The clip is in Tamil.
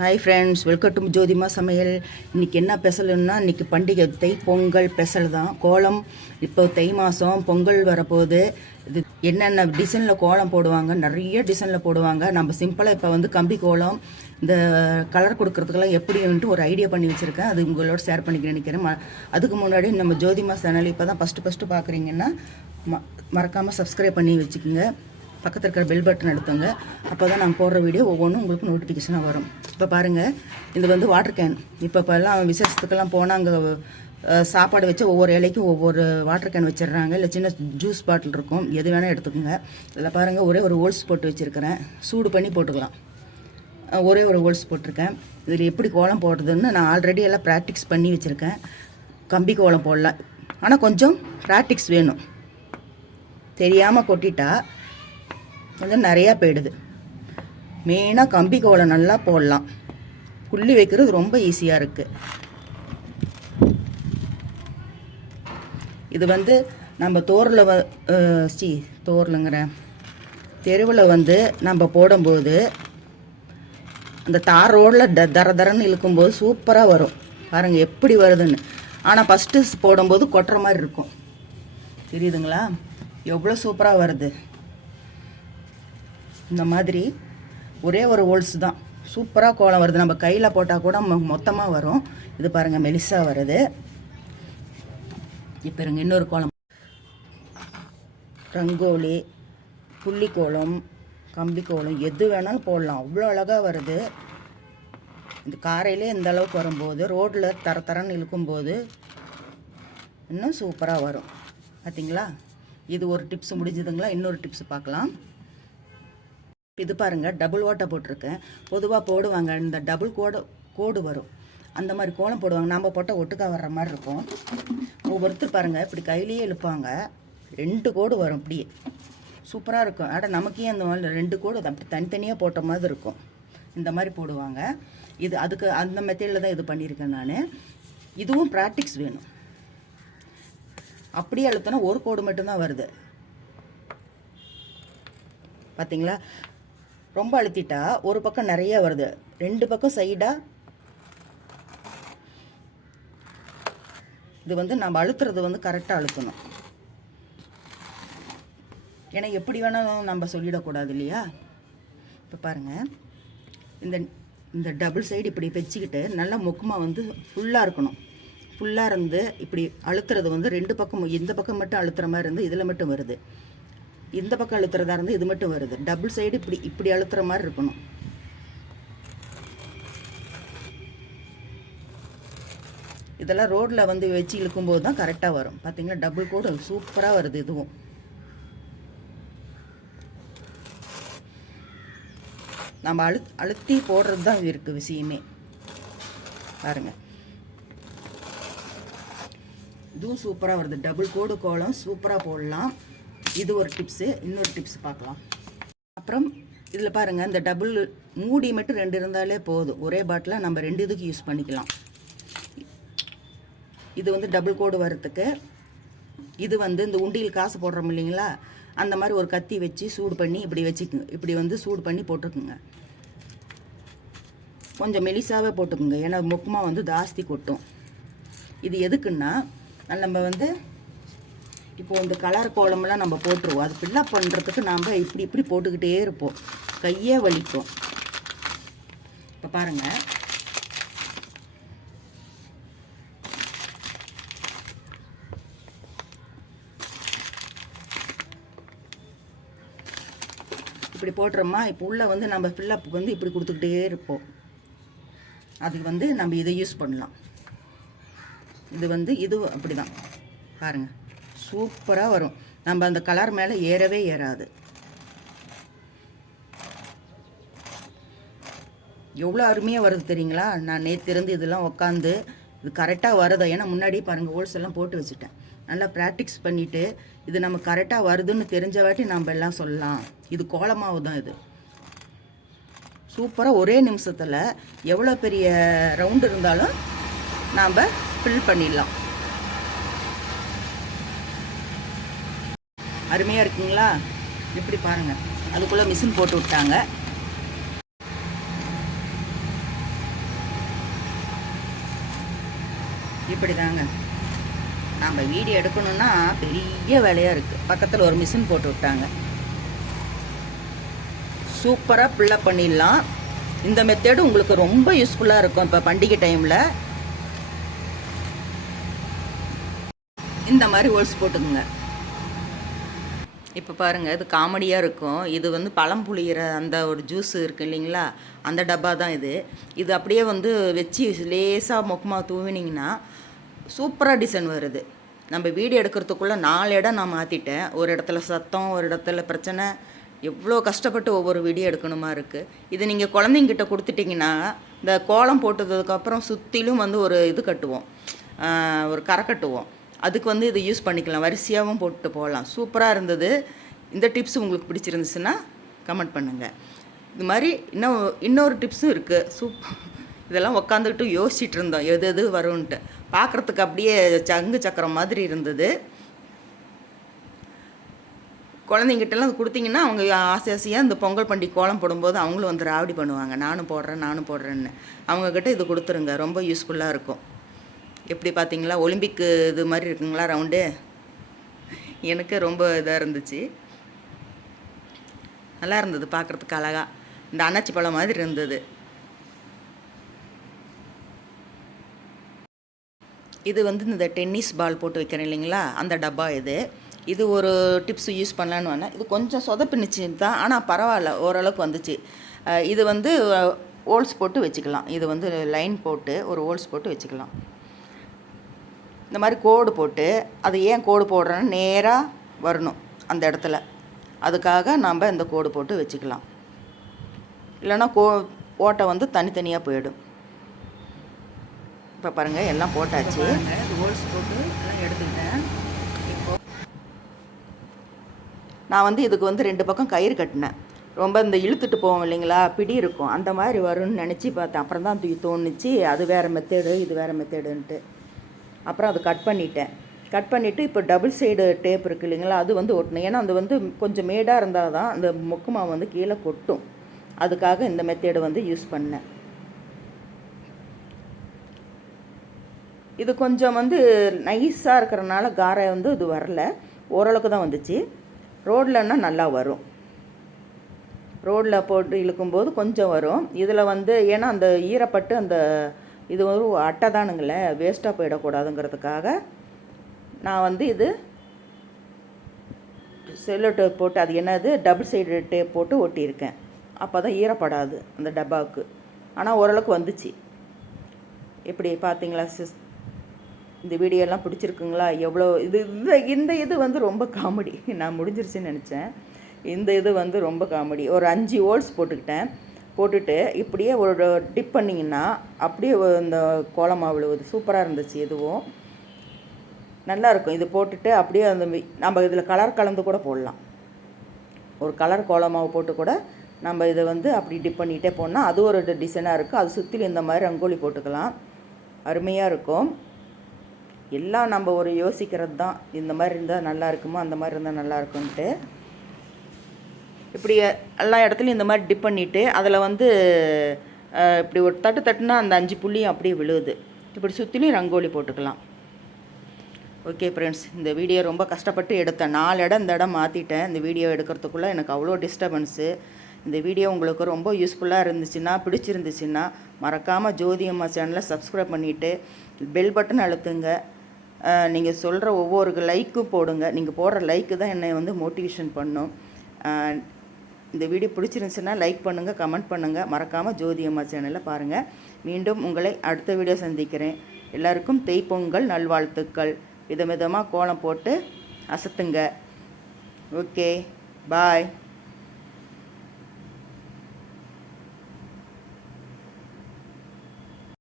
ஹாய் ஃப்ரெண்ட்ஸ், வெல்கம் டு ஜோதிமா சமையல். இன்றைக்கி என்ன ஸ்பெஷல்னா, இன்றைக்கி பண்டிகை தை பொங்கல் ஸ்பெஷல் தான். கோலம் இப்போ தை மாதம் பொங்கல் வரப்போகுது. இது என்னென்ன டிசைனில் கோலம் போடுவாங்க, நிறைய டிசைனில் போடுவாங்க. நம்ம சிம்பிளாக இப்போ வந்து கம்பி கோலம் இந்த கலர் கொடுக்குறதுக்கெல்லாம் எப்படின்ட்டு ஒரு ஐடியா பண்ணி வச்சுருக்கேன். அது உங்களோட ஷேர் பண்ணிக்க நினைக்கிறேன். அதுக்கு முன்னாடி நம்ம ஜோதிமா சேனல் இப்போ தான் ஃபஸ்ட்டு பார்க்குறீங்கன்னா மறக்காமல் சப்ஸ்கிரைப் பண்ணி வச்சுக்கோங்க. பக்கத்தில் இருக்கிற பெல் பட்டன் எடுத்துங்க. அப்போ தான் நாங்கள் போடுற வீடியோ ஒவ்வொன்றும் உங்களுக்கு நோட்டிஃபிகேஷனாக வரும். இப்போ பாருங்கள், இது வந்து வாட்டர் கேன். இப்போ எல்லாம் விசேஷத்துக்கெல்லாம் போனால் அங்கே சாப்பாடு வச்சு ஒவ்வொரு இலைக்கும் ஒவ்வொரு வாட்டர் கேன் வச்சிடுறாங்க. இல்லை சின்ன ஜூஸ் பாட்டில் இருக்கும், எது வேணால் எடுத்துக்கோங்க. இதில் பாருங்கள், ஒரே ஒரு ஹோல்ஸ் போட்டு வச்சுருக்கிறேன். சூடு பண்ணி போட்டுக்கலாம். ஒரே ஒரு ஹோல்ஸ் போட்டிருக்கேன். இதில் எப்படி கோலம் போடுறதுன்னு நான் ஆல்ரெடி எல்லாம் ப்ராக்டிக்ஸ் பண்ணி வச்சுருக்கேன். கம்பி கோலம் போடலாம், ஆனால் கொஞ்சம் ப்ராக்டிக்ஸ் வேணும். தெரியாமல் கொட்டிட்டா கொஞ்சம் நிறையா போயிடுது. மெயினாக கம்பி கோலம் நல்லா போடலாம். புள்ளி வைக்கிறது ரொம்ப ஈஸியாக இருக்குது. இது வந்து நம்ம தோரில்ங்கிற தெருவில் வந்து நம்ம போடும்போது அந்த தார் ரோடில் தரன்னு இழுக்கும்போது சூப்பராக வரும். பாருங்கள் எப்படி வருதுன்னு. ஆனால் ஃபஸ்ட்டு போடும்போது கொட்டுற மாதிரி இருக்கும். தெரியுதுங்களா எவ்வளோ சூப்பராக வருது? இந்த மாதிரி ஒரே ஒரு ஹோல்ஸ் தான் சூப்பராக கோலம் வருது. நம்ம கையில் போட்டால் கூட மொத்தமாக வரும். இது பாருங்கள், மெலிசாக வருது. இப்போ இருங்க, இன்னொரு கோலம். ரங்கோலி, புள்ளி கோலம், கம்பி கோலம் எது வேணாலும் போடலாம். அவ்வளோ அழகாக வருது. இந்த காரையிலே இந்த அளவுக்கு வரும்போது ரோட்டில் தரன்னு இழுக்கும்போது இன்னும் சூப்பராக வரும். பார்த்தீங்களா? இது ஒரு டிப்ஸ் முடிஞ்சதுங்களா? இன்னொரு டிப்ஸ் பார்க்கலாம். இது பாருங்கள், டபுள் ஓட்டை போட்டிருக்கேன். பொதுவாக போடுவாங்க, இந்த டபுள் கோடு வரும். அந்த மாதிரி கோலம் போடுவாங்க. நம்ம போட்டால் ஒட்டுக்கா வர்ற மாதிரி இருக்கும். ஒவ்வொருத்தர் பாருங்கள், இப்படி கையிலேயே இழுப்பாங்க. 2 கோடு வரும். இப்படியே சூப்பராக இருக்கும். ஆனால் நமக்கே அந்த மாதிரி 2 கோடு அப்படி தனித்தனியாக போட்ட மாதிரி இருக்கும். இந்த மாதிரி போடுவாங்க. இது அதுக்கு அந்த மெத்தடில் தான் இது பண்ணியிருக்கேன் நான். இதுவும் ப்ராக்டிக்ஸ் வேணும். அப்படியே அழுத்தினா ஒரு கோடு மட்டும்தான் வருது. பார்த்தீங்களா? ரொம்ப அழுத்திட்டா ஒரு பக்கம் நிறைய வருது. 2 பக்கம் சைடாக இது வந்து நம்ம அழுத்துறது வந்து கரெக்டாக அழுத்தணும். ஏன்னா எப்படி வேணாலும் நம்ம சொல்லிடக்கூடாது இல்லையா? இப்போ பாருங்கள், இந்த டபுள் சைடு இப்படி வச்சுக்கிட்டு நல்லா மொக்கமாக வந்து ஃபுல்லாக இருக்கணும். ஃபுல்லாக இருந்து இப்படி அழுத்துறது வந்து 2 பக்கம், இந்த பக்கம் மட்டும் அழுத்துற மாதிரி இருந்து இதில் மட்டும் வருது. இந்த பக்கம் அழுத்துறதா இருந்து இது மட்டும் வருது. டபுள் சைடு இப்படி அழுத்துற மாதிரி இருக்கணும். இதெல்லாம் ரோட்டில் வந்து வச்சு இழுக்கும்போது தான் கரெக்டாக வரும். பார்த்தீங்களா? டபுள் கோடு சூப்பராக வருது. இதுவும் நம்ம அழுத்தி போடுறது தான் இருக்குது விஷயமே. பாருங்கள், இதுவும் சூப்பராக வருது. டபுள் கோடு கோலம் சூப்பராக போடலாம். இது ஒரு டிப்ஸு. இன்னொரு டிப்ஸ் பார்க்கலாம். அப்புறம் இதில் பாருங்கள், இந்த டபுள் மூடி மட்டும் 2 இருந்தாலே போதும். ஒரே பாட்டில் நம்ம 2 இதுக்கு யூஸ் பண்ணிக்கலாம். இது வந்து டபுள் கோடு வரத்துக்கு. இது வந்து இந்த உண்டியில் காசு போடுறோம் இல்லைங்களா, அந்த மாதிரி ஒரு கத்தி வச்சு சூடு பண்ணி இப்படி வச்சுக்குங்க. இப்படி வந்து சூடு பண்ணி போட்டுக்குங்க. கொஞ்சம் மெலிசாவே போட்டுக்குங்க, ஏன்னா மொக்கமாக வந்து ஜாஸ்தி கொட்டும். இது எதுக்குன்னா, நம்ம வந்து இப்போது இந்த கலர் கோலமெல்லாம் நம்ம போட்டுருவோம். அது ஃபில்லப் பண்ணுறதுக்கு நாம் இப்படி போட்டுக்கிட்டே இருப்போம். கையே வலிக்கும். இப்போ பாருங்கள், இப்படி போட்டுறோமா, இப்போ உள்ளே வந்து நம்ம ஃபில்லப் வந்து இப்படி கொடுத்துக்கிட்டே இருப்போம். அதுக்கு வந்து நம்ம இதை யூஸ் பண்ணலாம். இது வந்து இது அப்படி தான் பாருங்கள், சூப்பராக வரும். நம்ம அந்த கலர் மேலே ஏறவே ஏறாது. எவ்வளோ அருமையாக வருது தெரியுங்களா? நான் நேற்றிருந்து இதெல்லாம் உட்காந்து இது கரெக்டாக வருதா, ஏன்னா முன்னாடியே பாருங்கள் ஹோல்ஸ் எல்லாம் போட்டு வச்சுட்டேன். நல்லா ப்ராக்டிக்ஸ் பண்ணிவிட்டு இது நம்ம கரெக்டாக வருதுன்னு தெரிஞ்ச வாட்டி நம்ம எல்லாம் சொல்லலாம். இது கோலமாவு தான். இது சூப்பராக ஒரே நிமிஷத்தில் எவ்வளோ பெரிய ரவுண்டு இருந்தாலும் நாம் ஃபில் பண்ணிடலாம். அருமையாக இருக்குங்களா? இப்படி பாருங்கள், அதுக்குள்ளே மிஷின் போட்டு விட்டாங்க. இப்படி தாங்க நம்ம வீடியோ எடுக்கணும்னா பெரிய வேலையாக இருக்குது. பக்கத்தில் ஒரு மிஷின் போட்டு விட்டாங்க. சூப்பராக ஃபில்லப் பண்ணிடலாம். இந்த மெத்தேடு உங்களுக்கு ரொம்ப யூஸ்ஃபுல்லாக இருக்கும். இப்போ பண்டிகை டைமில் இந்த மாதிரி ஹோல்ஸ் போட்டுக்குங்க. இப்போ பாருங்கள், இது காமெடியாக இருக்கும். இது வந்து பழம் புளிகிற அந்த ஒரு ஜூஸ் இருக்குது இல்லைங்களா, அந்த டப்பா தான் இது. இது அப்படியே வந்து வச்சு லேசாக மொக்கமாக தூவினிங்கன்னா சூப்பராக டிசைன் வருது. நம்ம வீடியோ எடுக்கிறதுக்குள்ளே 4 இடம் நான் மாற்றிட்டேன். ஒரு இடத்துல சத்தம், ஒரு இடத்துல பிரச்சனை, எவ்வளோ கஷ்டப்பட்டு ஒவ்வொரு வீடியோ எடுக்கணுமா இருக்குது. இது நீங்கள் குழந்தைங்கிட்ட கொடுத்துட்டிங்கன்னா, இந்த கோலம் போட்டதுக்கப்புறம் சுற்றிலும் வந்து ஒரு இது கட்டுவோம், ஒரு கரை கட்டுவோம். அதுக்கு வந்து இது யூஸ் பண்ணிக்கலாம். வரிசையாகவும் போட்டு போகலாம். சூப்பராக இருந்தது. இந்த டிப்ஸ் உங்களுக்கு பிடிச்சிருந்துச்சுன்னா கமெண்ட் பண்ணுங்கள். இது மாதிரி இன்னொரு டிப்ஸும் இருக்குது. இதெல்லாம் உக்காந்துக்கிட்டு யோசிச்சுட்டு இருந்தோம் எது எது வரும்ன்ட்டு. பார்க்குறதுக்கு அப்படியே சங்கு சக்கரம் மாதிரி இருந்தது. குழந்தைங்கிட்டலாம் அது கொடுத்தீங்கன்னா அவங்க ஆசையாக இந்த பொங்கல் பண்டிகை கோலம் போடும்போது அவங்களும் வந்து ராவடி பண்ணுவாங்க, நானும் போடுறேன்னு. அவங்கக்கிட்ட இது கொடுத்துருங்க, ரொம்ப யூஸ்ஃபுல்லாக இருக்கும். எப்படி பார்த்தீங்களா, ஒலிம்பிக்கு இது மாதிரி இருக்குங்களா ரவுண்டு? எனக்கு ரொம்ப இதாக இருந்துச்சு, நல்லா இருந்தது பார்க்குறதுக்கு அழகாக. இந்த அன்னாச்சி பழம் மாதிரி இருந்தது. இது வந்து இந்த டென்னிஸ் பால் போட்டு வைக்கிறேன் இல்லைங்களா, அந்த டப்பா இது. இது ஒரு டிப்ஸ் யூஸ் பண்ணலான்னு வேணால். இது கொஞ்சம் சொதப்பினுச்சு தான், ஆனால் பரவாயில்ல, ஓரளவுக்கு வந்துச்சு. இது வந்து ஹோல்ஸ் போட்டு வச்சுக்கலாம். இது வந்து லைன் போட்டு ஒரு ஹோல்ஸ் போட்டு வச்சுக்கலாம். இந்த மாதிரி கோடு போட்டு, அது ஏன் கோடு போடுறோன்னு நேராக வரணும் அந்த இடத்துல, அதுக்காக நம்ம இந்த கோடு போட்டு வச்சுக்கலாம். இல்லைன்னா ஓட்டை வந்து தனித்தனியாக போயிடும். இப்போ பாருங்கள், எல்லாம் போட்டாச்சு. ஹோல்ஸ் போட்டு எல்லாம் எடுத்துக்கிட்டேன். இப்போ நான் வந்து இதுக்கு வந்து 2 பக்கம் கயிறு கட்டினேன். ரொம்ப இந்த இழுத்துட்டு போவோம் இல்லைங்களா, பிடி இருக்கும், அந்த மாதிரி வரும்னு நினச்சி பார்த்தேன். அப்புறம் தான் தோணுச்சு அது வேறு மெத்தேடு, இது வேறு மெத்தேடுன்ட்டு. அப்புறம் அது கட் பண்ணிவிட்டு இப்போ டபுள் சைடு டேப் இருக்குது இல்லைங்களா, அது வந்து ஒட்டணும். ஏன்னா அது வந்து கொஞ்சம் மேடாக இருந்தால் தான் அந்த மொக்கு மாவு வந்து கீழே கொட்டும். அதுக்காக இந்த மெத்தேடு வந்து யூஸ் பண்ணேன். இது கொஞ்சம் வந்து நைஸாக இருக்கிறனால காரை வந்து இது வரல, ஓரளவுக்கு தான் வந்துச்சு. ரோட்லன்னா நல்லா வரும். ரோட்டில் போட்டு இழுக்கும்போது கொஞ்சம் வரும். இதில் வந்து ஏன்னா அந்த ஈரப்பட்டு அந்த இது ஒரு அட்டை தானுங்களே, வேஸ்ட்டாக போயிடக்கூடாதுங்கிறதுக்காக நான் வந்து இது செல்லோ டேப் போட்டு, அது என்னது டபுள் சைடு டேப் போட்டு ஒட்டியிருக்கேன். அப்போ தான் ஈரப்படாது அந்த டப்பாவுக்கு. ஆனால் ஓரளவுக்கு வந்துச்சு. எப்படி பார்த்தீங்களா இந்த வீடியோலாம் பிடிச்சிருக்குங்களா? எவ்வளோ இந்த இது வந்து ரொம்ப காமெடி. நான் முடிஞ்சிருச்சுன்னு நினச்சேன். இந்த இது வந்து ரொம்ப காமெடி. ஒரு 5 ஹோல்ஸ் போட்டுட்டு இப்படியே ஒரு டிப் பண்ணிங்கன்னா அப்படியே இந்த கோலமாவு விழுவுது. சூப்பராக இருந்துச்சு. இதுவும் நல்லாயிருக்கும். இது போட்டுட்டு அப்படியே அந்த நம்ம இதில் கலர் கலந்து கூட போடலாம். ஒரு கலர் கோலமாவு போட்டு கூட நம்ம இதை வந்து அப்படி டிப் பண்ணிகிட்டே போனால் அது ஒரு டிசைனாக இருக்கும். அது சுற்றிலும் இந்த மாதிரி ரங்கோலி போட்டுக்கலாம். அருமையாக இருக்கும். எல்லாம் நம்ம ஒரு யோசிக்கிறது தான், இந்த மாதிரி இருந்தால் நல்லா இருக்குமோ, அந்த மாதிரி இருந்தால் நல்லா இருக்கும்ன்ட்டு. இப்படி எல்லா இடத்துலையும் இந்த மாதிரி டிப் பண்ணிவிட்டு அதில் வந்து இப்படி ஒரு தட்டுனா அந்த 5 புள்ளியும் அப்படியே விழுவுது. இப்படி சுற்றிலையும் ரங்கோலி போட்டுக்கலாம். ஓகே ஃப்ரெண்ட்ஸ், இந்த வீடியோ ரொம்ப கஷ்டப்பட்டு எடுத்தேன். 4 இடம் இந்த இடம் மாற்றிட்டேன். இந்த வீடியோ எடுக்கிறதுக்குள்ளே எனக்கு அவ்வளோ டிஸ்டர்பன்ஸு. இந்த வீடியோ உங்களுக்கு ரொம்ப யூஸ்ஃபுல்லாக இருந்துச்சுன்னா, பிடிச்சிருந்துச்சுன்னா மறக்காமல் ஜோதி அம்மா சேனலை சப்ஸ்கிரைப் பண்ணிவிட்டு பெல் பட்டன் அழுத்துங்க. நீங்கள் சொல்கிற ஒவ்வொரு லைக்கும் போடுங்க. நீங்கள் போடுற லைக்கு தான் என்னை வந்து மோட்டிவேஷன் பண்ணும். இந்த வீடியோ பிடிச்சிருந்துச்சுன்னா லைக் பண்ணுங்கள், கமெண்ட் பண்ணுங்கள். மறக்காமல் ஜோதி அம்மா சேனலை பாருங்கள். மீண்டும் உங்களை அடுத்த வீடியோ சந்திக்கிறேன். எல்லாருக்கும் தைப்பொங்கல் நல்வாழ்த்துக்கள். விதவிதமாக கோலம் போட்டு அசத்துங்க. ஓகே, பாய்.